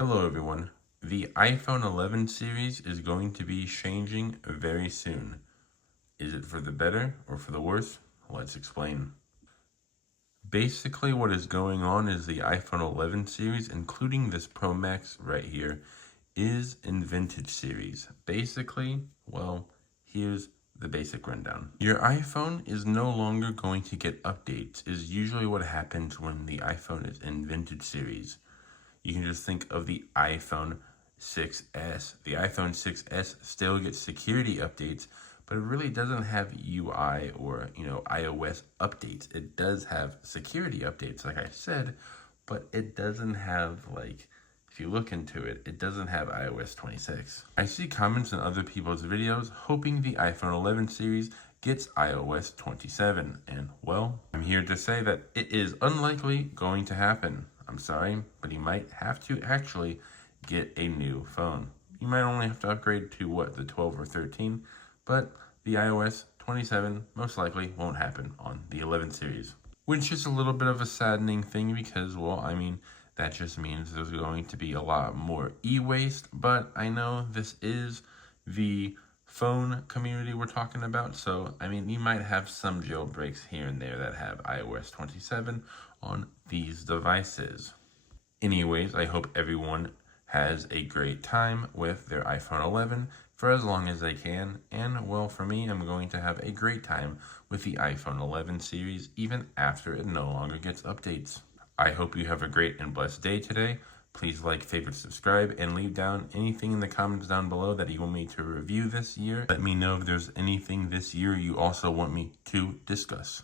Hello everyone. The iPhone 11 series is going to be changing very soon. Is it for the better or for the worse? Let's explain. Basically what is going on is the iPhone 11 series, including this Pro Max right here, is in vintage series. Basically, well, here's the basic rundown. Your iPhone is no longer going to get updates, is usually what happens when the iPhone is in vintage series. You can just think of the iPhone 6S. The iPhone 6S still gets security updates, but it really doesn't have UI or, iOS updates. It does have security updates, like I said, but it doesn't have, if you look into it, it doesn't have iOS 26. I see comments in other people's videos hoping the iPhone 11 series gets iOS 27, and well, I'm here to say that it is unlikely going to happen. I'm sorry, but you might have to actually get a new phone. You might only have to upgrade to the 12 or 13, but the iOS 27 most likely won't happen on the 11 series. Which is a little bit of a saddening thing because, that just means there's going to be a lot more e-waste, but I know this is the phone community we're talking about, so you might have some jailbreaks here and there that have iOS 27 on these devices. Anyways, I hope everyone has a great time with their iPhone 11 for as long as they can, and well, for me, I'm going to have a great time with the iPhone 11 series even after it no longer gets updates. I hope you have a great and blessed day today. Please like, favorite, subscribe, and leave down anything in the comments down below that you want me to review this year. Let me know if there's anything this year you also want me to discuss.